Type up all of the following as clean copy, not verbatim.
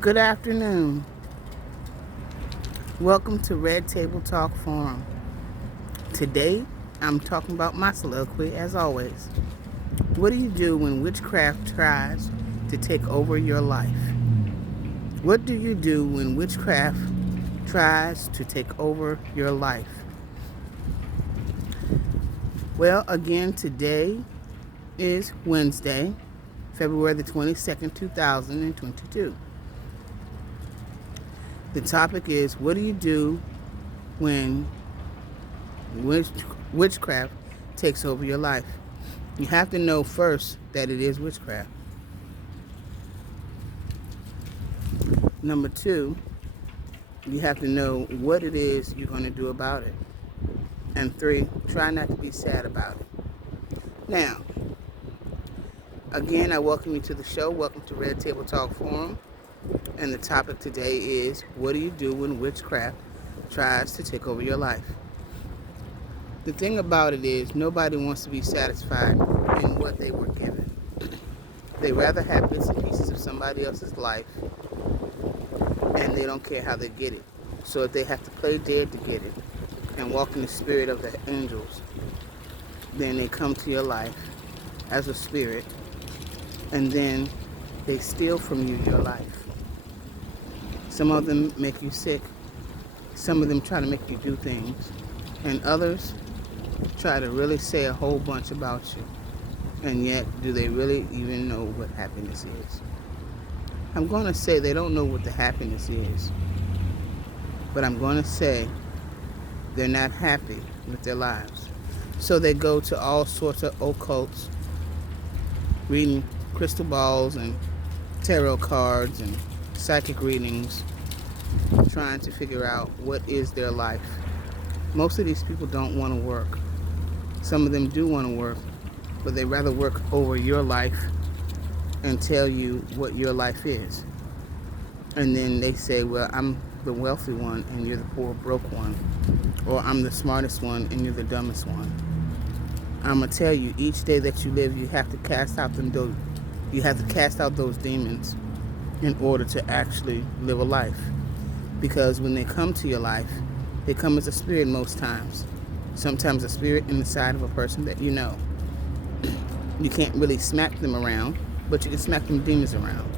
Good afternoon. Welcome to Red Table Talk Forum. Today, I'm talking about my soliloquy as always. What do you do when witchcraft tries to take over your life? What do you do when witchcraft tries to take over your life? Well, again, today is Wednesday, February the 22nd, 2022. The topic is, what do you do when witchcraft takes over your life? You have to know first that it is witchcraft. Number two, you have to know what it is you're going to do about it. And three, try not to be sad about it. Now, again, I welcome you to the show. Welcome to Red Table Talk Forum. And the topic today is, what do you do when witchcraft tries to take over your life? The thing about it is, nobody wants to be satisfied in what they were given. They rather have bits and pieces of somebody else's life, and they don't care how they get it. So if they have to play dead to get it and walk in the spirit of the angels, then they come to your life as a spirit, and then they steal from you your life. Some of them make you sick. Some of them try to make you do things. And others try to really say a whole bunch about you. And yet, do they really even know what happiness is? I'm going to say they don't know what the happiness is. But I'm going to say they're not happy with their lives. So they go to all sorts of occults, reading crystal balls and tarot cards and psychic readings, trying to figure out what is their life. Most of these people don't want to work. Some of them do want to work, but they rather work over your life and tell you what your life is. And then they say, well, I'm the wealthy one and you're the poor, broke one. Or I'm the smartest one and you're the dumbest one. I'm going to tell you, each day that you live, you have to cast out those demons in order to actually live a life. Because when they come to your life, they come as a spirit most times. Sometimes a spirit in the side of a person that you know. You can't really smack them around, but you can smack them demons around.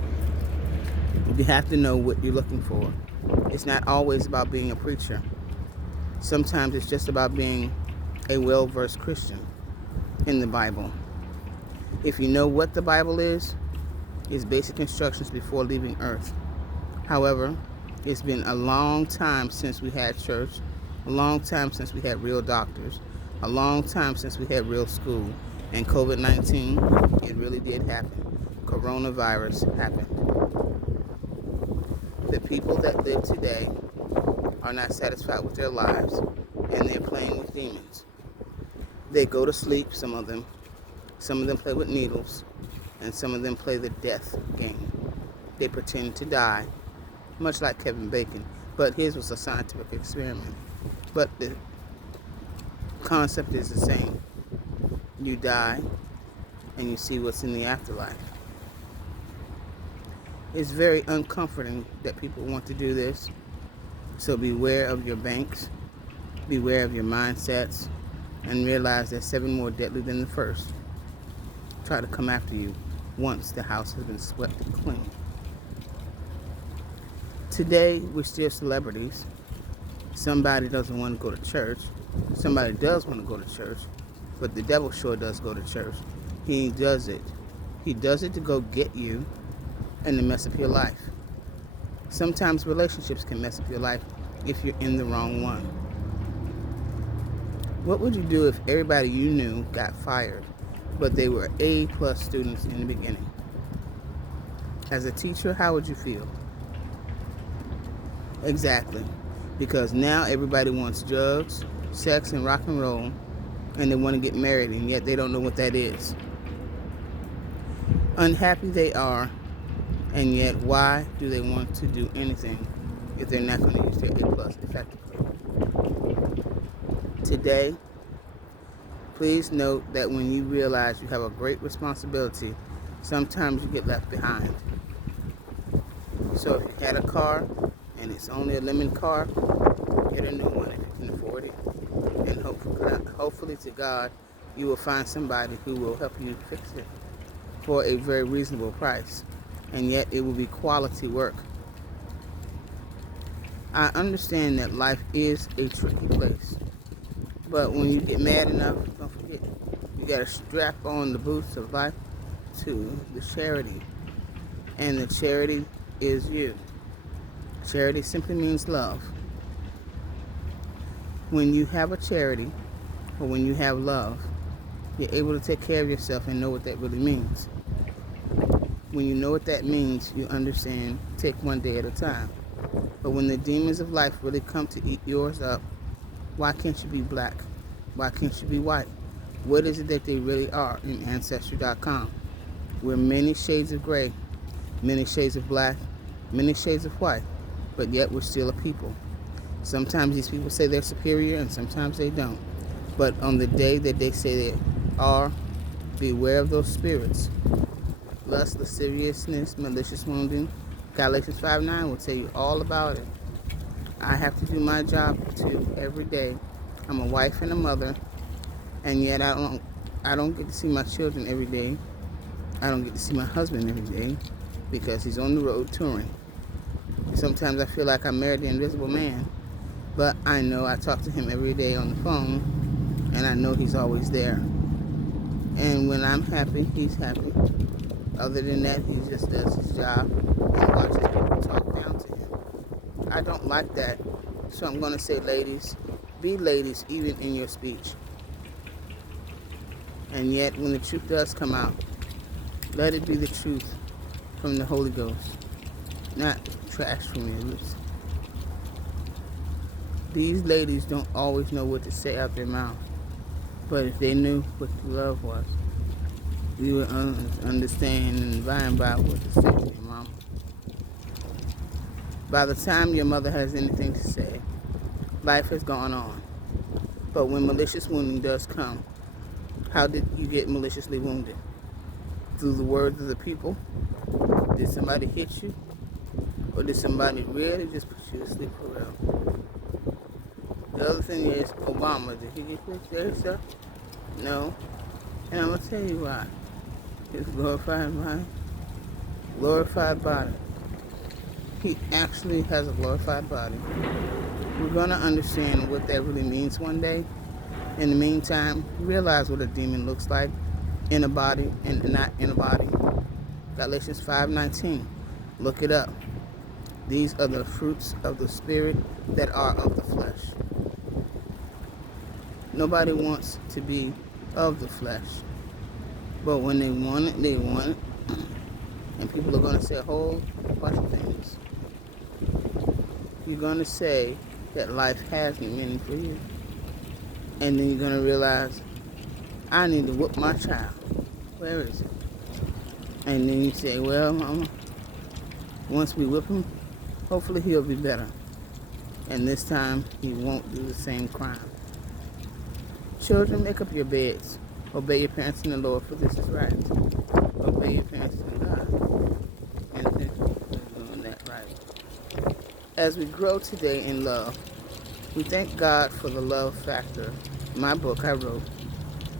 You have to know what you're looking for. It's not always about being a preacher. Sometimes it's just about being a well-versed Christian in the Bible. If you know what the Bible is, it's basic instructions before leaving earth. However, it's been a long time since we had church, a long time since we had real doctors, a long time since we had real school. And COVID-19, it really did happen. Coronavirus happened. The people that live today are not satisfied with their lives, and they're playing with demons. They go to sleep, some of them. Some of them play with needles, and some of them play the death game. They pretend to die, much like Kevin Bacon, but his was a scientific experiment. But the concept is the same. You die, and you see what's in the afterlife. It's very uncomforting that people want to do this. So beware of your banks, beware of your mindsets, and realize there's 7 more deadly than the first. Try to come after you once the house has been swept clean. Today, we're still celebrities. Somebody doesn't want to go to church. Somebody does want to go to church, but the devil sure does go to church. He does it. He does it to go get you and to mess up your life. Sometimes relationships can mess up your life if you're in the wrong one. What would you do if everybody you knew got fired, but they were A+ students in the beginning? As a teacher, how would you feel? Exactly. Because now everybody wants drugs, sex, and rock and roll, and they want to get married, and yet they don't know what that is. Unhappy they are, and yet why do they want to do anything if they're not going to use their A+ effectively? Today, please note that when you realize you have a great responsibility, sometimes you get left behind. So if you had a car and it's only a lemon car, get a new one if you can afford it. And hopefully to God, you will find somebody who will help you fix it for a very reasonable price. And yet it will be quality work. I understand that life is a tricky place. But when you get mad enough, don't forget, you got to strap on the boots of life to the charity. And the charity is you. Charity simply means love. When you have a charity, or when you have love, you're able to take care of yourself and know what that really means. When you know what that means, you understand, take one day at a time. But when the demons of life really come to eat yours up, why can't you be black? Why can't you be white? What is it that they really are in Ancestry.com? We're many shades of gray, many shades of black, many shades of white, but yet we're still a people. Sometimes these people say they're superior and sometimes they don't. But on the day that they say they are, beware of those spirits. Lust, lasciviousness, malicious wounding. Galatians 5:9 will tell you all about it. I have to do my job too every day. I'm a wife and a mother, and yet I don't get to see my children every day. I don't get to see my husband every day because he's on the road touring. Sometimes I feel like I married the invisible man, but I know I talk to him every day on the phone, and I know he's always there. And when I'm happy, he's happy. Other than that, he just does his job and watches people talk down to him. I don't like that. So I'm going to say, ladies, be ladies even in your speech. And yet, when the truth does come out, let it be the truth from the Holy Ghost, not trash from your lips. These ladies don't always know what to say out their mouth. But if they knew what love was, you would understand and by and by what to say to your mama. By the time your mother has anything to say, life has gone on. But when malicious wounding does come, how did you get maliciously wounded? Through the words of the people? Did somebody hit you? Or did somebody really just put you to sleep for real? The other thing is, Obama, did he get hit there, sir? No. And I'm going to tell you why. His glorified mind, glorified body. He actually has a glorified body. We're going to understand what that really means one day. In the meantime, realize what a demon looks like in a body and not in a body. Galatians 5:19. Look it up. These are the fruits of the Spirit that are of the flesh. Nobody wants to be of the flesh. But when they want it, they want it. And people are going to say a whole bunch of things. You're going to say that life has meaning for you. And then you're going to realize, I need to whoop my child. Where is it? And then you say, well, mama, once we whip him, hopefully he'll be better. And this time, he won't do the same crime. Children, make up your beds. Obey your parents in the Lord, for this is right. Obey your parents in God. And thank you for doing that right. As we grow today in love, we thank God for the love factor. My book I wrote.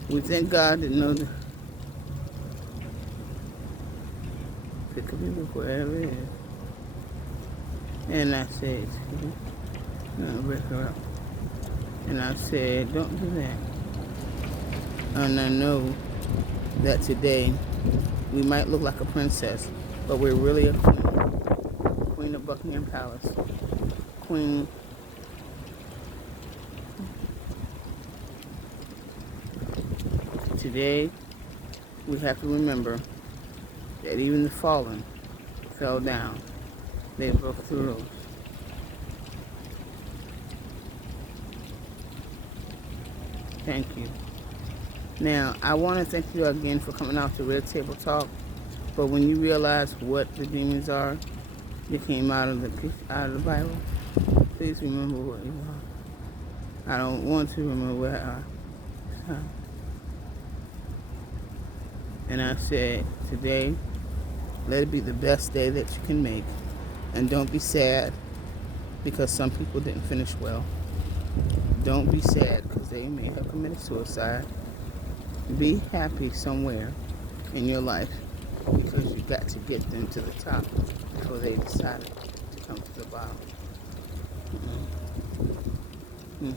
We thank God to know the pick up your book wherever it is. And I said, break her up. And I said, don't do that. And I know that today we might look like a princess, but we're really a queen. Queen of Buckingham Palace. Queen. Today, we have to remember that even the fallen fell down. They broke the rules. Thank you. Now, I want to thank you again for coming out to Red Table Talk. But when you realize what the demons are, you came out of the Bible. Please remember what you are. I don't want to remember where I are. And I said, today, let it be the best day that you can make. And don't be sad because some people didn't finish well. Don't be sad because they may have committed suicide. Be happy somewhere in your life because you got to get them to the top before they decided to come to the bottom. Mm.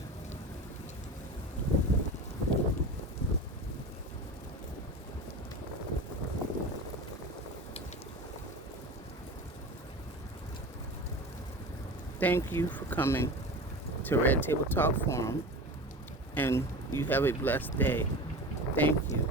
Thank you for coming to Red Table Talk Forum, and you have a blessed day. Thank you.